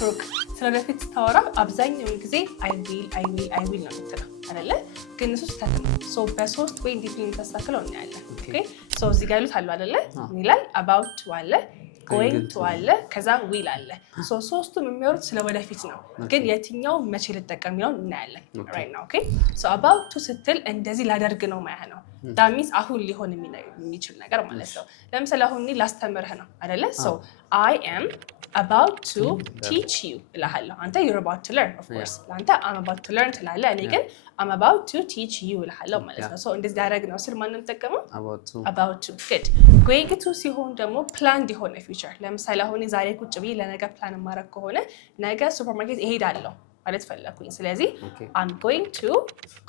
ብሩክ ስለወደፊት ስታወራ አብዛኛውን ጊዜ I will ነው የምትለው አይደለ? ግን እሱ ስህተት ነው። ሶ በሶስት ወይ እንዴት ልንተስተካክለው እናያለን። ኦኬ ሶ እዚህ ጋር ያሉት አሉ አይደለ? ምን ይላል? about to አለ going to አለ ከዛ will አለ። ሶ ሶስቱም የሚያወሩት ስለወደፊት ነው። ግን የትኛው መቼ ልጠቀም ነው እናያለን right now። ኦኬ ሶ about to ስትል እንደዚህ ላደርግ ነው ማለት ነው። that means አሁን ሊሆን የሚችል ነገር ማለት ነው። ለምሳሌ አሁን እኔ ላስተምርህ ነው አይደለ? so I am about to teach you እልሃለሁ። አንተ you're about to learn of course ለአንተ I'm about to learn ትላለህ። እኔ ግን I'm about to teach you እልሃለሁ ማለት ነው። so እንደዚህ ዳረግ ነው ስል ማንን ተጠቀመው? about to good going to ሲሆን ደግሞ planned የሆነ future ለምሳሌ አሁን ዛሬ ቁጭ ብዬ ለነገ ፕላን ማድረግ ከሆነ ነገ ሱፐርማርኬት እሄዳለሁ ማለት ፈለኩኝ። ስለዚህ I'm going to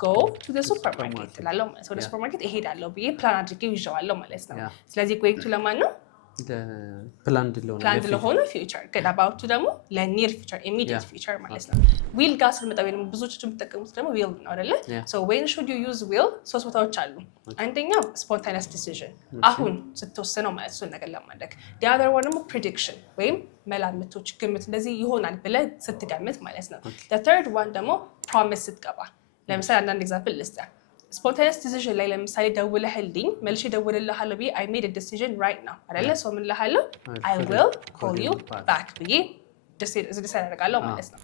go to the supermarket እላለሁ ማለት ነው። ወደ ሱፐርማርኬት እሄዳለሁ ብዬ ፕላን አድርጌ ይዤዋለሁ ማለት ነው። ስለዚህ going to ለማን ነው? planned ለሆነ future ግን about to ደግሞ ለnear future immediate future ማለት ነው። will ጋር ስንመጣ ወይ ደግሞ ብዙዎቹ የምትጠቀሙት ደግሞ will ነው አይደለ? so when should you use will ሶስት ቦታዎች አሉ። አንደኛው spontaneous decision አሁን ስትወስነው ማለት ነው ነገር ለማድረግ the other one ደግሞ prediction ወይም መላምቶች ግምት እንደዚህ ይሆናል ብለህ ስትገምት ማለት ነው። the third one ደግሞ promise ስትገባ ለምሳሌ አንዳንድ ኤግዛምፕል ልስጥ spontaneous decision ላይ ለምሳሌ ደውለህልኝ መልሼ ደውልልሃለሁ ብዬ I made a decision right now አይደለ? so ምን ልሃለሁ? I will call you back ብዬ decide አደርጋለሁ ማለት ነው።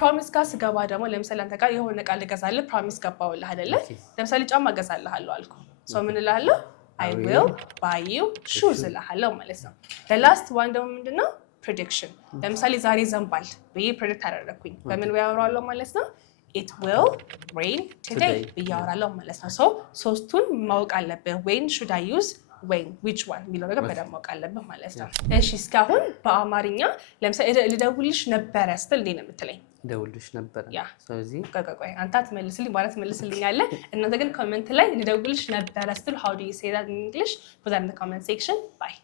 promise ጋር ስገባ ደግሞ ለምሳሌ አንተ ጋር የሆነ ዕቃ ልገዛልህ promise ገባሁልህ አይደለ? ለምሳሌ ጫማ እገዛልሃለሁ አልኩ። so ምን ልሃለሁ? I will buy you shoes እልሃለሁ ማለት ነው። the last one ደግሞ ምንድነው? prediction ለምሳሌ ዛሬ ዘንባል ብዬ predict አደረኩኝ። በምን ወይ አወራለሁ ማለት ነው? it will rain today ብያወራለሁ ማለት ነው። so ሶስቱን ማወቅ አለብህ። when should I use when which one የሚለው ነገር በደንብ ማወቅ አለብህ ማለት ነው። እሺ እስካሁን በአማርኛ ለምሳሌ ልደውልሽ ነበረ ስትል እንዴት ነው የምትለኝ? ልደውልሽ ነበረ። ስለዚህ ቆይ አንተ አትመልስልኝ ማለት መልስልኛለህ። እናንተ ግን ኮሜንት ላይ ልደውልሽ ነበረ ስትል how do you say that in English? put that in the comment section. Bye.